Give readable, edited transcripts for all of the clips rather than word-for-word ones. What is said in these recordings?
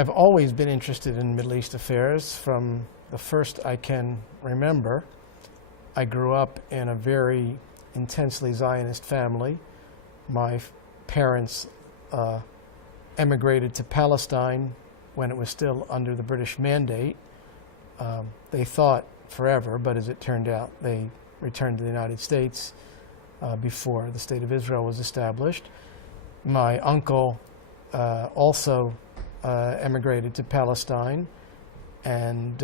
I've always been interested in Middle East affairs from the first I can remember. I grew up in a very intensely Zionist family. My parents emigrated to Palestine when it was still under the British mandate. They thought forever, but as it turned out, they returned to the United States before the State of Israel was established. My uncle also emigrated to Palestine and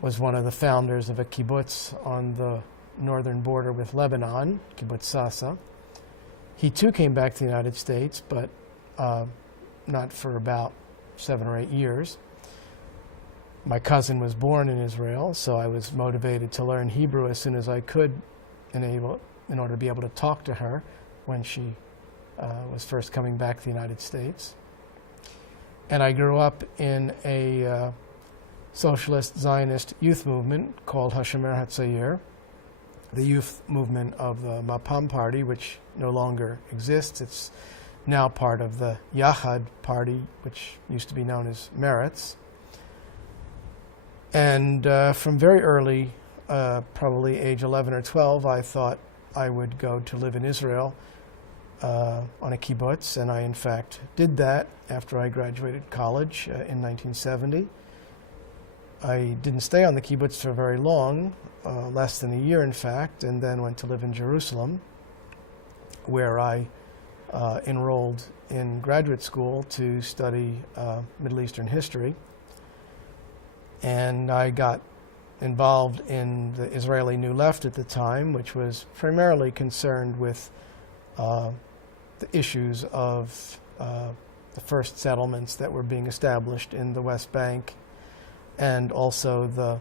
was one of the founders of a kibbutz on the northern border with Lebanon, kibbutz Sasa. He too came back to the United States, but not for about 7 or 8 years. My cousin was born in Israel, so I was motivated to learn Hebrew as soon as I could in order to be able to talk to her when she was first coming back to the United States. And I grew up in a socialist Zionist youth movement called Hashomer HaTzayir, the youth movement of the Mapam party, which no longer exists. It's now part of the Yachad party, which used to be known as Meretz. And from very early, probably age 11 or 12, I thought I would go to live in Israel on a kibbutz, and I in fact did that after I graduated college in 1970. I didn't stay on the kibbutz for very long, less than a year in fact, and then went to live in Jerusalem, where I enrolled in graduate school to study Middle Eastern history. And I got involved in the Israeli New Left at the time, which was primarily concerned with the issues of the first settlements that were being established in the West Bank, and also the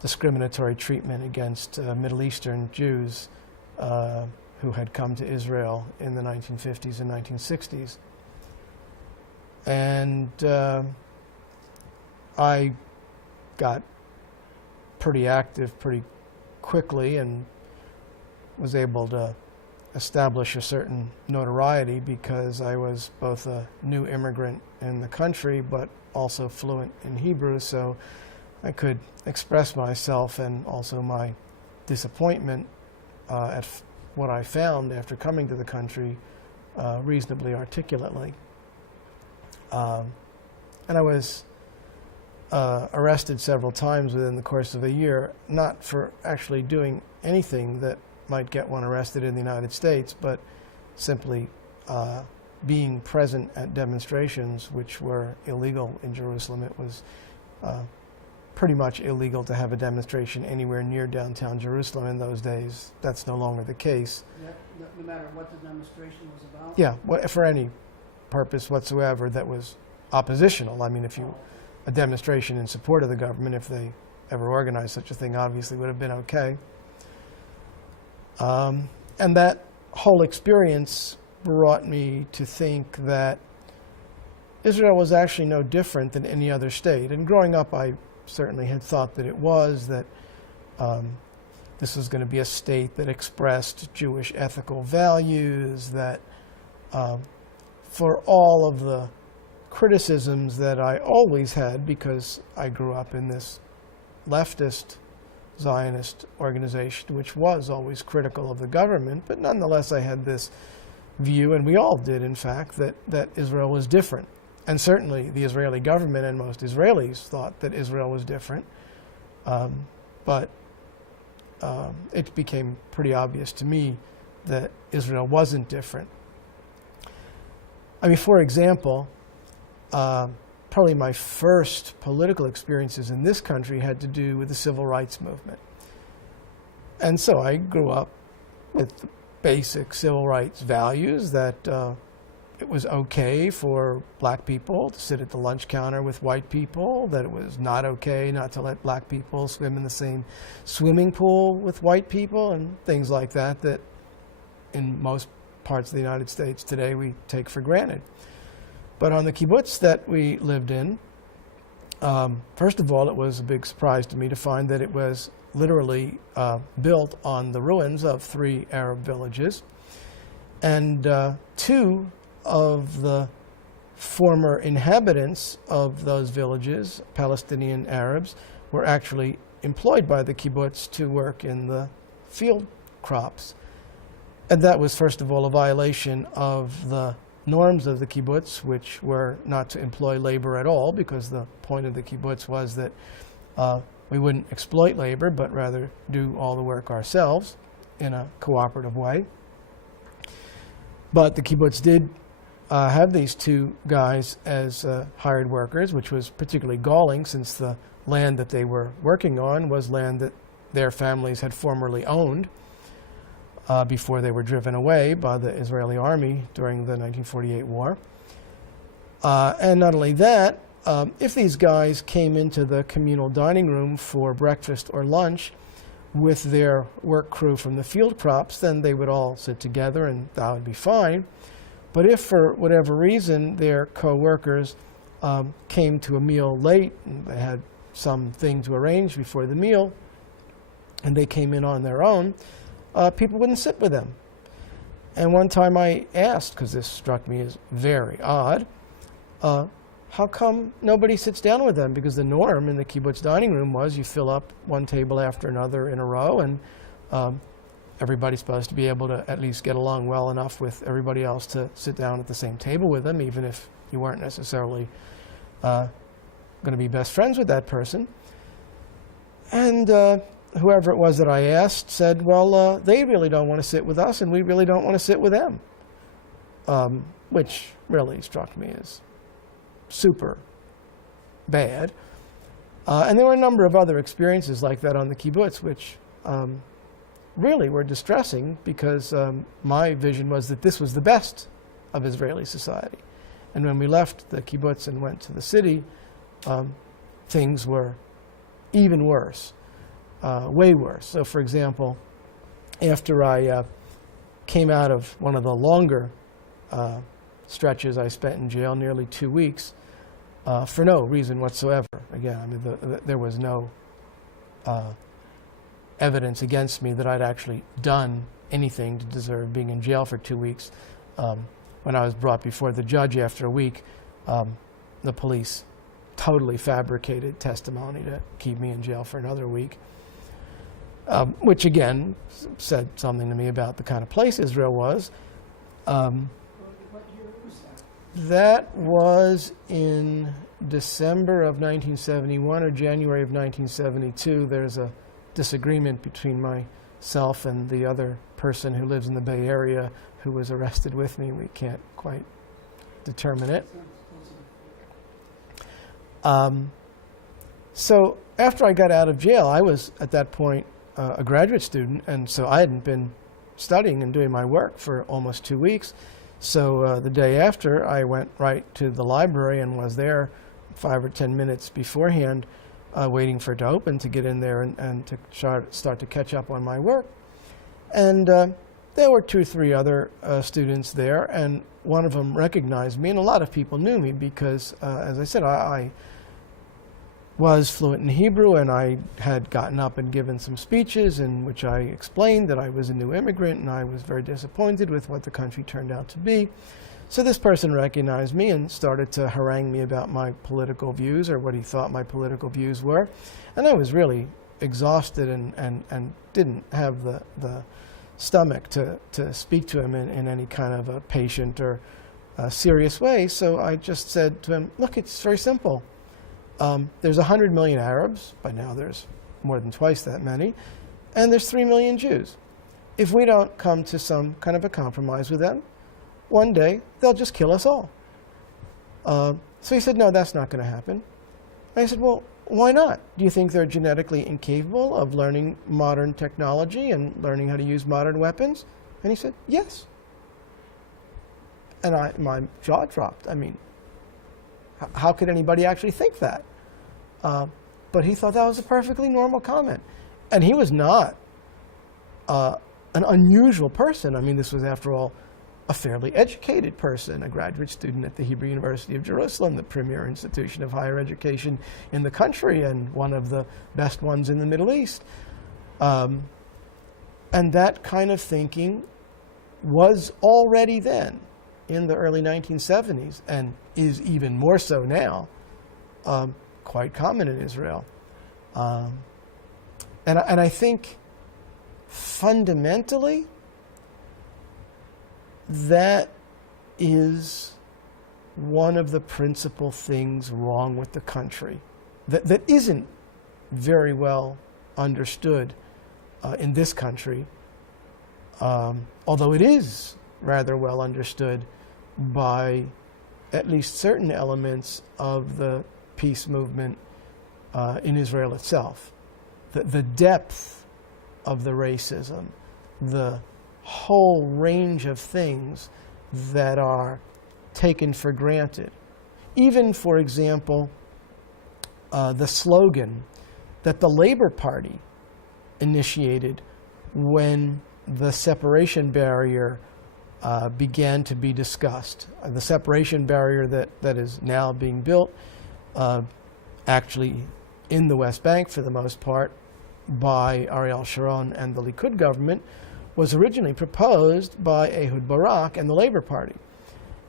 discriminatory treatment against Middle Eastern Jews who had come to Israel in the 1950s and 1960s. And I got pretty active pretty quickly and was able to establish a certain notoriety because I was both a new immigrant in the country but also fluent in Hebrew, so I could express myself and also my disappointment at what I found after coming to the country reasonably articulately. And I was arrested several times within the course of a year, not for actually doing anything that might get one arrested in the United States, but simply being present at demonstrations which were illegal in Jerusalem. It was pretty much illegal to have a demonstration anywhere near downtown Jerusalem in those days. That's no longer the case. No matter what the demonstration was about? Yeah, for any purpose whatsoever that was oppositional. I mean, a demonstration in support of the government, if they ever organized such a thing, obviously would have been okay. And that whole experience brought me to think that Israel was actually no different than any other state. And growing up, I certainly had thought that it was, that this was going to be a state that expressed Jewish ethical values, that for all of the criticisms that I always had, because I grew up in this leftist Zionist organization, which was always critical of the government, but nonetheless I had this view, and we all did in fact, that Israel was different. And certainly the Israeli government and most Israelis thought that Israel was different. But it became pretty obvious to me that Israel wasn't different. I mean, for example, probably my first political experiences in this country had to do with the civil rights movement. And so I grew up with basic civil rights values, that it was okay for black people to sit at the lunch counter with white people, that it was not okay not to let black people swim in the same swimming pool with white people, and things like that, that in most parts of the United States today we take for granted. But on the kibbutz that we lived in, first of all, it was a big surprise to me to find that it was literally built on the ruins of 3 Arab villages. And 2 of the former inhabitants of those villages, Palestinian Arabs, were actually employed by the kibbutz to work in the field crops. And that was, first of all, a violation of the norms of the kibbutz, which were not to employ labor at all, because the point of the kibbutz was that we wouldn't exploit labor, but rather do all the work ourselves in a cooperative way. But the kibbutz did have these two guys as hired workers, which was particularly galling, since the land that they were working on was land that their families had formerly owned before they were driven away by the Israeli army during the 1948 war. And not only that, if these guys came into the communal dining room for breakfast or lunch with their work crew from the field crops, then they would all sit together and that would be fine. But if for whatever reason their co-workers came to a meal late, and they had something to arrange before the meal, and they came in on their own, people wouldn't sit with them. And one time I asked, because this struck me as very odd, how come nobody sits down with them? Because the norm in the kibbutz dining room was you fill up one table after another in a row, and everybody's supposed to be able to at least get along well enough with everybody else to sit down at the same table with them, even if you weren't necessarily going to be best friends with that person. And whoever it was that I asked said, well, they really don't want to sit with us, and we really don't want to sit with them, which really struck me as super bad. And there were a number of other experiences like that on the kibbutz, which really were distressing, because my vision was that this was the best of Israeli society. And when we left the kibbutz and went to the city, things were even worse, way worse. So, for example, after I came out of one of the longer stretches I spent in jail, nearly 2 weeks, for no reason whatsoever. Again, I mean, there was no evidence against me that I'd actually done anything to deserve being in jail for 2 weeks. When I was brought before the judge after a week, the police totally fabricated testimony to keep me in jail for another week, which again said something to me about the kind of place Israel was. What year was that? That was in December of 1971 or January of 1972. There's a disagreement between myself and the other person who lives in the Bay Area who was arrested with me. We can't quite determine it. So after I got out of jail, I was at that point a graduate student, and so I hadn't been studying and doing my work for almost 2 weeks. So the day after, I went right to the library and was there 5 or 10 minutes beforehand, waiting for it to open to get in there and to start to catch up on my work. And there were 2 or 3 other students there, and one of them recognized me, and a lot of people knew me because, as I said, I was fluent in Hebrew, and I had gotten up and given some speeches in which I explained that I was a new immigrant and I was very disappointed with what the country turned out to be. So this person recognized me and started to harangue me about my political views, or what he thought my political views were. And I was really exhausted and didn't have the stomach to speak to him in any kind of a patient or serious way. So I just said to him, look, it's very simple. There's 100 million Arabs. By now there's more than twice that many. And there's 3 million Jews. If we don't come to some kind of a compromise with them, one day they'll just kill us all. So he said, no, that's not going to happen. And I said, well, why not? Do you think they're genetically incapable of learning modern technology and learning how to use modern weapons? And he said, yes. And my jaw dropped. I mean, how could anybody actually think that? But he thought that was a perfectly normal comment. And he was not an unusual person. I mean, this was, after all, a fairly educated person, a graduate student at the Hebrew University of Jerusalem, the premier institution of higher education in the country and one of the best ones in the Middle East. And that kind of thinking was already then in the early 1970s, and is even more so now, quite common in Israel. And I think fundamentally that is one of the principal things wrong with the country that isn't very well understood in this country, although it is rather well understood by at least certain elements of the peace movement in Israel itself. The depth of the racism, the whole range of things that are taken for granted. Even, for example, the slogan that the Labor Party initiated when the separation barrier began to be discussed. The separation barrier that is now being built, actually in the West Bank for the most part, by Ariel Sharon and the Likud government, was originally proposed by Ehud Barak and the Labor Party.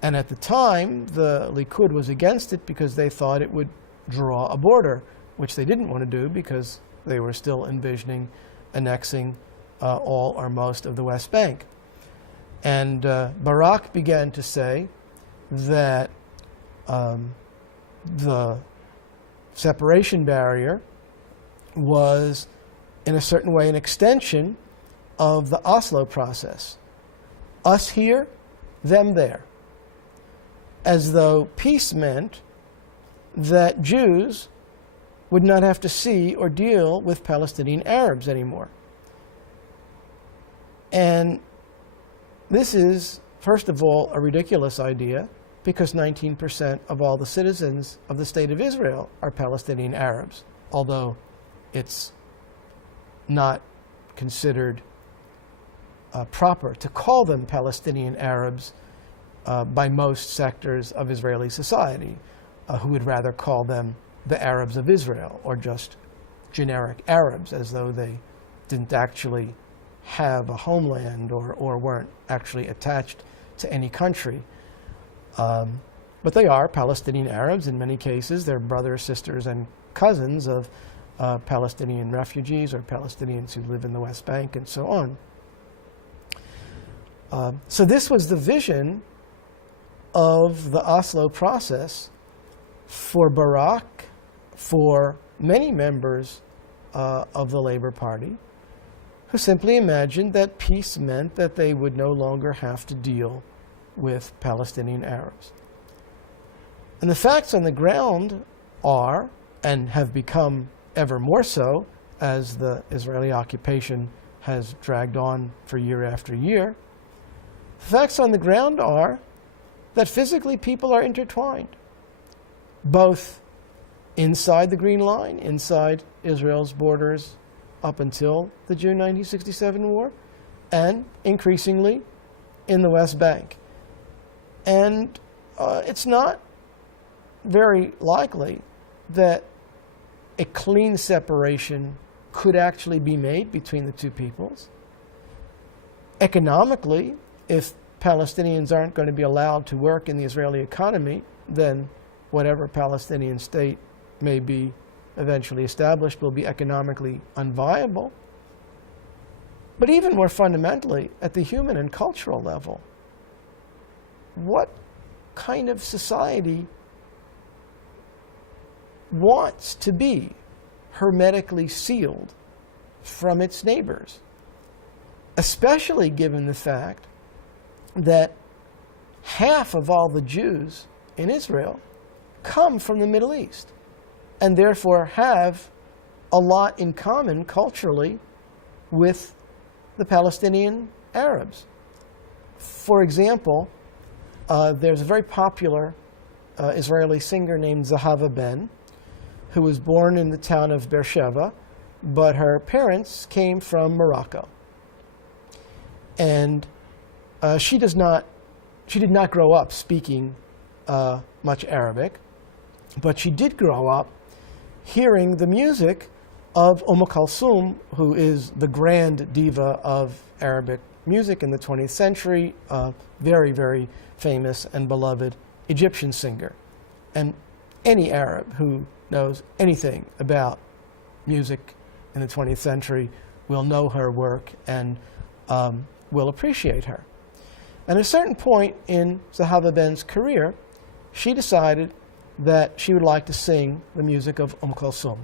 And at the time, the Likud was against it because they thought it would draw a border, which they didn't want to do because they were still envisioning annexing all or most of the West Bank. And Barak began to say that the separation barrier was, in a certain way, an extension of the Oslo process. Us here, them there. As though peace meant that Jews would not have to see or deal with Palestinian Arabs anymore. And this is, first of all, a ridiculous idea, because 19% of all the citizens of the State of Israel are Palestinian Arabs, although it's not considered proper to call them Palestinian Arabs by most sectors of Israeli society, who would rather call them the Arabs of Israel, or just generic Arabs, as though they didn't actually have a homeland or weren't actually attached to any country. But they are Palestinian Arabs in many cases. They're brothers, sisters, and cousins of Palestinian refugees or Palestinians who live in the West Bank and so on. So this was the vision of the Oslo process for Barak, for many members of the Labor Party, who simply imagined that peace meant that they would no longer have to deal with Palestinian Arabs. And the facts on the ground are, and have become ever more so as the Israeli occupation has dragged on for year after year, the facts on the ground are that physically people are intertwined, both inside the Green Line, inside Israel's borders up until the June 1967 war, and increasingly in the West Bank. And it's not very likely that a clean separation could actually be made between the two peoples. Economically, if Palestinians aren't going to be allowed to work in the Israeli economy, then whatever Palestinian state may be eventually established will be economically unviable. But even more fundamentally, at the human and cultural level, what kind of society wants to be hermetically sealed from its neighbors, especially given the fact that half of all the Jews in Israel come from the Middle East and therefore have a lot in common culturally with the Palestinian Arabs. For example, there's a very popular Israeli singer named Zahava Ben, who was born in the town of Beersheba, but her parents came from Morocco. And she did not grow up speaking much Arabic, but she did grow up hearing the music of Kalthum, who is the grand diva of Arabic music in the 20th century, a very, very famous and beloved Egyptian singer. And any Arab who knows anything about music in the 20th century will know her work and will appreciate her. And at a certain point in Zahava Ben's career, she decided that she would like to sing the music of Kulthum.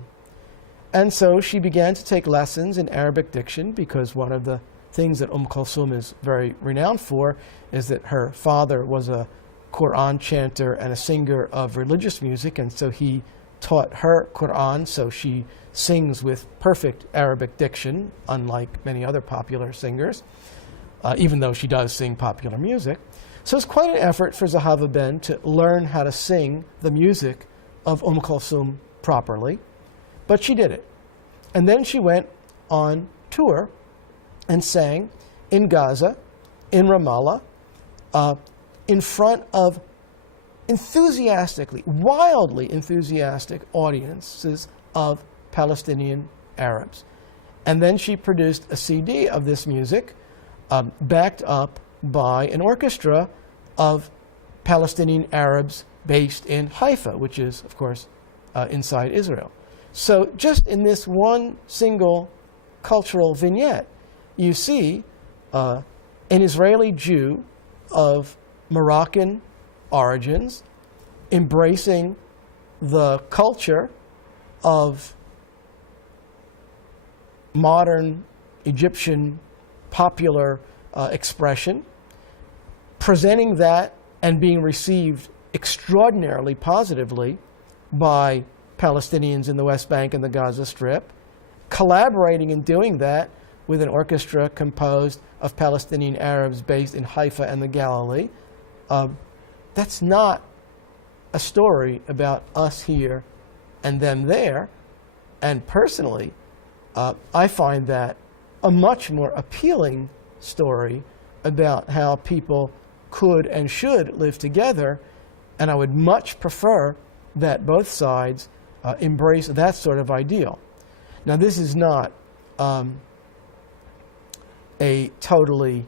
And so she began to take lessons in Arabic diction, because one of the things that Kulthum is very renowned for is that her father was a Quran chanter and a singer of religious music, and so he taught her Quran, so she sings with perfect Arabic diction, unlike many other popular singers, even though she does sing popular music. So it's quite an effort for Zahava Ben to learn how to sing the music of Kulthum properly, but she did it. And then she went on tour and sang in Gaza, in Ramallah, in front of enthusiastically, wildly enthusiastic audiences of Palestinian Arabs. And then she produced a CD of this music, backed up by an orchestra of Palestinian Arabs based in Haifa, which is, of course, inside Israel. So just in this one single cultural vignette, you see an Israeli Jew of Moroccan origins embracing the culture of modern Egyptian popular expression, presenting that and being received extraordinarily positively by Palestinians in the West Bank and the Gaza Strip, collaborating in doing that with an orchestra composed of Palestinian Arabs based in Haifa and the Galilee. That's not a story about us here and them there. And personally, I find that a much more appealing story about how people could and should live together. And I would much prefer that both sides embrace that sort of ideal. Now, this is not a totally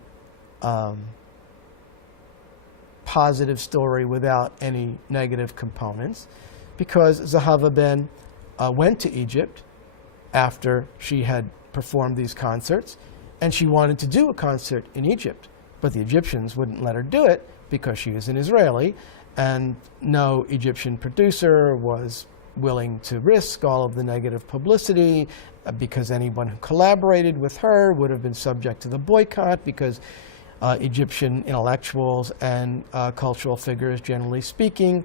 positive story without any negative components, because Zahava Ben went to Egypt after she had performed these concerts, and she wanted to do a concert in Egypt, but the Egyptians wouldn't let her do it because she was an Israeli, and no Egyptian producer was willing to risk all of the negative publicity, because anyone who collaborated with her would have been subject to the boycott, because Egyptian intellectuals and cultural figures, generally speaking,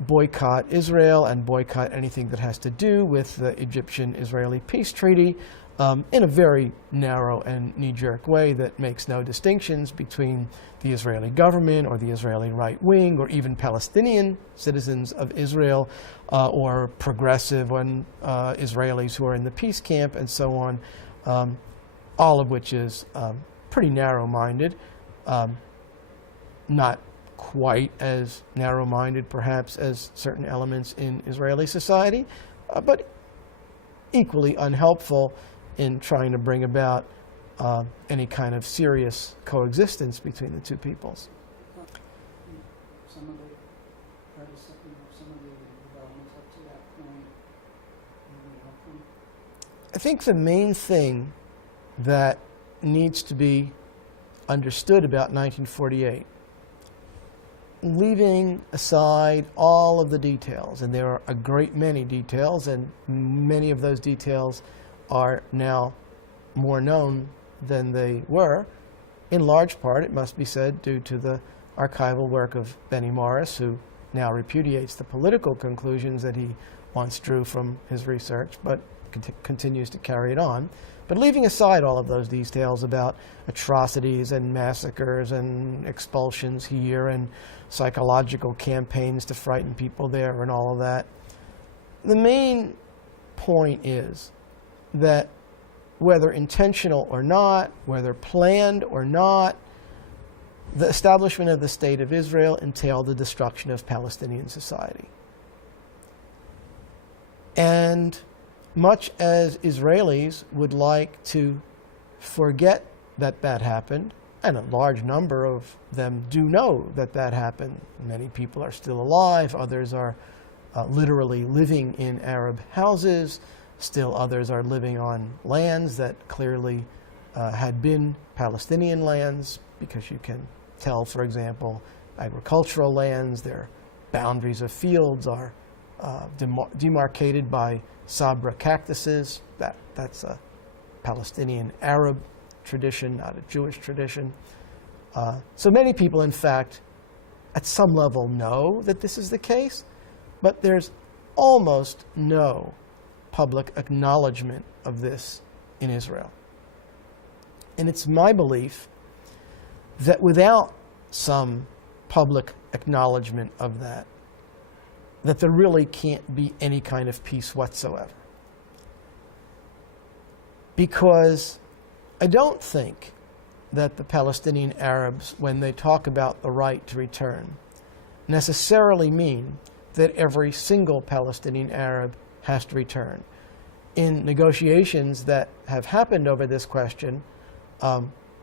boycott Israel and boycott anything that has to do with the Egyptian-Israeli peace treaty in a very narrow and knee-jerk way that makes no distinctions between the Israeli government or the Israeli right wing or even Palestinian citizens of Israel or progressive and Israelis who are in the peace camp and so on, all of which is pretty narrow-minded, not quite as narrow-minded perhaps as certain elements in Israeli society, but equally unhelpful in trying to bring about any kind of serious coexistence between the two peoples. Some of the developments up to that point really helpful. I think the main thing that needs to be understood about 1948, leaving aside all of the details, and there are a great many details, and many of those details are now more known than they were, in large part, it must be said, due to the archival work of Benny Morris, who now repudiates the political conclusions that he once drew from his research, but continues to carry it on. But leaving aside all of those details about atrocities and massacres and expulsions here and psychological campaigns to frighten people there and all of that, the main point is that whether intentional or not, whether planned or not, the establishment of the State of Israel entailed the destruction of Palestinian society. And much as Israelis would like to forget that that happened, and a large number of them do know that that happened. Many people are still alive, others are literally living in Arab houses, still others are living on lands that clearly had been Palestinian lands, because you can tell, for example, agricultural lands, their boundaries of fields are demarcated by sabra cactuses. That's a Palestinian Arab tradition, not a Jewish tradition. So many people, in fact, at some level know that this is the case, but there's almost no public acknowledgement of this in Israel. And it's my belief that without some public acknowledgement of that, that there really can't be any kind of peace whatsoever. Because I don't think that the Palestinian Arabs, when they talk about the right to return, necessarily mean that every single Palestinian Arab has to return. In negotiations that have happened over this question,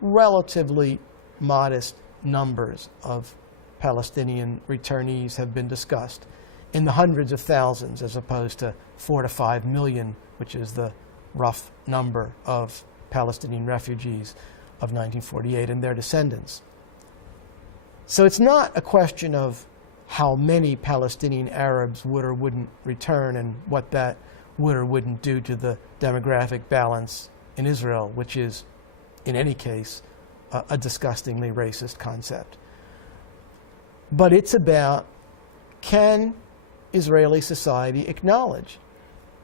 relatively modest numbers of Palestinian returnees have been discussed, in the hundreds of thousands as opposed to 4 to 5 million, which is the rough number of Palestinian refugees of 1948 and their descendants. So it's not a question of how many Palestinian Arabs would or wouldn't return and what that would or wouldn't do to the demographic balance in Israel, which is, in any case, a disgustingly racist concept. But it's about, can Israeli society acknowledge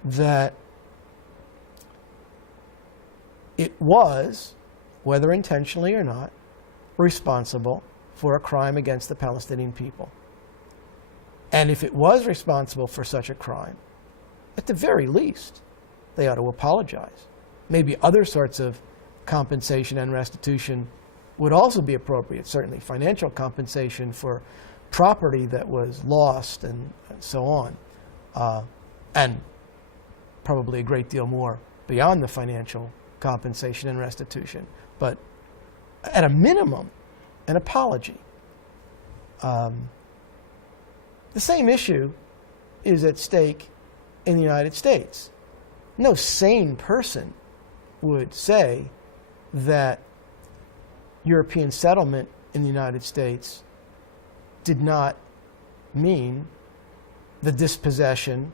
that it was, whether intentionally or not, responsible for a crime against the Palestinian people? And if it was responsible for such a crime, at the very least, they ought to apologize. Maybe other sorts of compensation and restitution would also be appropriate, certainly financial compensation for property that was lost and so on, and probably a great deal more beyond the financial compensation and restitution. But at a minimum, an apology. The same issue is at stake in the United States. No sane person would say that European settlement in the United States did not mean the dispossession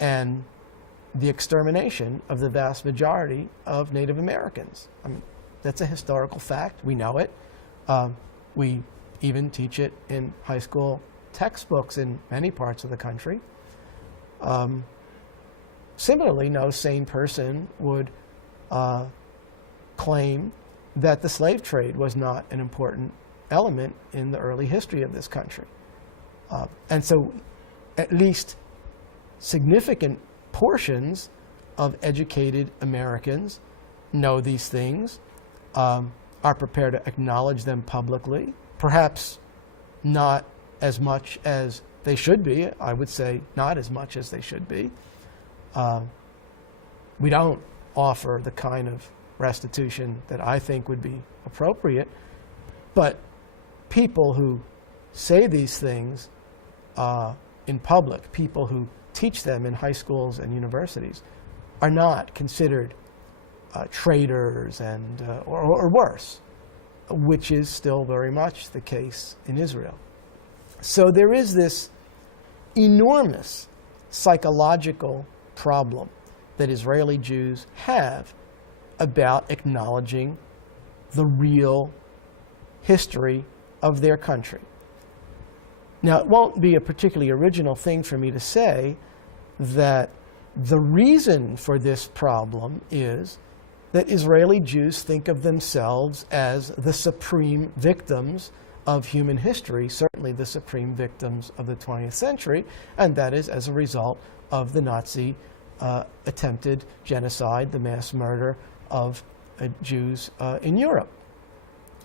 and the extermination of the vast majority of Native Americans. I mean, that's a historical fact. We know it. We even teach it in high school textbooks in many parts of the country. Similarly, no sane person would claim that the slave trade was not an important element in the early history of this country. And so at least significant portions of educated Americans know these things, are prepared to acknowledge them publicly, perhaps not as much as they should be. I would say not as much as they should be. We don't offer the kind of restitution that I think would be appropriate, but people who say these things in public, people who teach them in high schools and universities, are not considered traitors and or worse, which is still very much the case in Israel. So there is this enormous psychological problem that Israeli Jews have about acknowledging the real history of their country. Now, it won't be a particularly original thing for me to say that the reason for this problem is that Israeli Jews think of themselves as the supreme victims of human history, certainly the supreme victims of the 20th century, and that is as a result of the Nazi attempted genocide, the mass murder of Jews in Europe.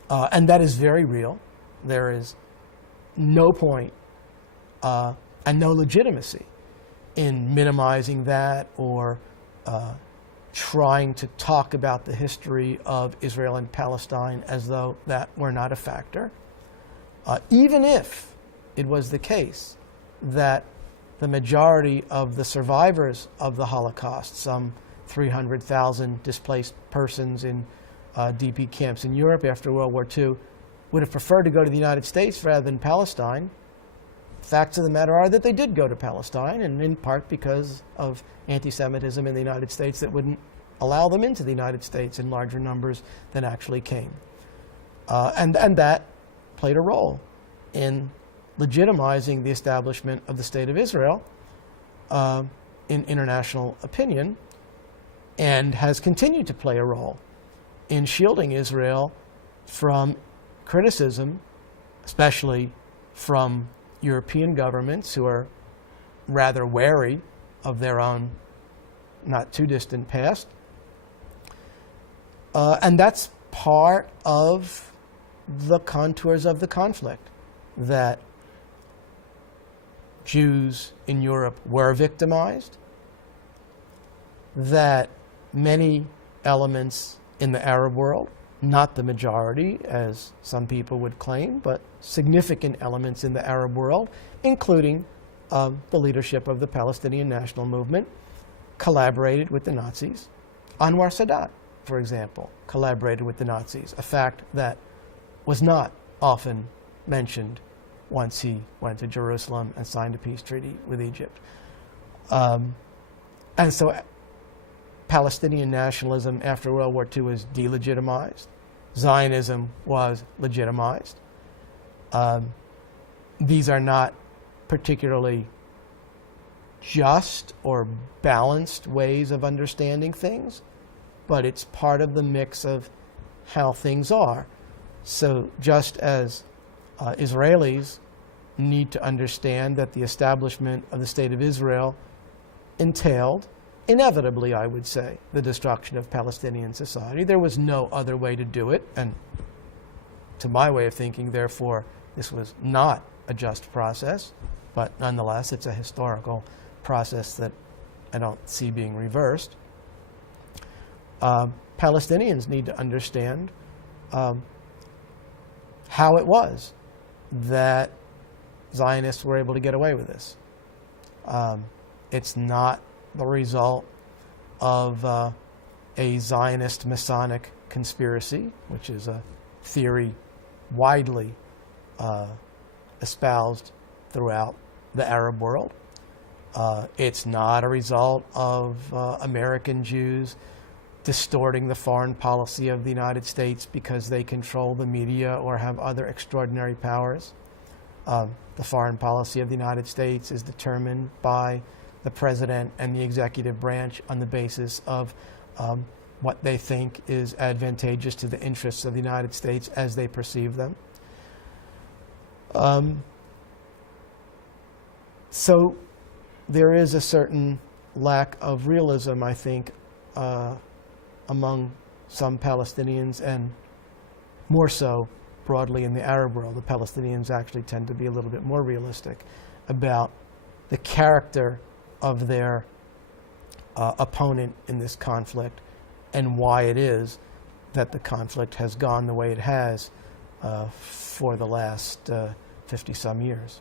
And that is very real. There is no point and no legitimacy in minimizing that or trying to talk about the history of Israel and Palestine as though that were not a factor. Even if it was the case that the majority of the survivors of the Holocaust, some 300,000 displaced persons in DP camps in Europe after World War II, would have preferred to go to the United States rather than Palestine. Facts of the matter are that they did go to Palestine, and in part because of anti-Semitism in the United States that wouldn't allow them into the United States in larger numbers than actually came. And that played a role in legitimizing the establishment of the State of Israel in international opinion, and has continued to play a role in shielding Israel from criticism, especially from European governments who are rather wary of their own not too distant past. And that's part of the contours of the conflict, that Jews in Europe were victimized, that many elements in the Arab world, not the majority, as some people would claim, but significant elements in the Arab world, including the leadership of the Palestinian National Movement, collaborated with the Nazis. Anwar Sadat, for example, collaborated with the Nazis, a fact that was not often mentioned once he went to Jerusalem and signed a peace treaty with Egypt. And so Palestinian nationalism after World War II was delegitimized. Zionism was legitimized. These are not particularly just or balanced ways of understanding things, but it's part of the mix of how things are. So just as Israelis need to understand that the establishment of the State of Israel entailed, inevitably, I would say, the destruction of Palestinian society. There was no other way to do it, and to my way of thinking, therefore, this was not a just process, but nonetheless, it's a historical process that I don't see being reversed. Palestinians need to understand how it was that Zionists were able to get away with this. It's not the result of a Zionist Masonic conspiracy, which is a theory widely espoused throughout the Arab world. It's not a result of American Jews distorting the foreign policy of the United States because they control the media or have other extraordinary powers. The foreign policy of the United States is determined by the president and the executive branch on the basis of what they think is advantageous to the interests of the United States as they perceive them. So there is a certain lack of realism, I think, among some Palestinians, and more so broadly in the Arab world. The Palestinians actually tend to be a little bit more realistic about the character of their opponent in this conflict and why it is that the conflict has gone the way it has for the last 50-some years.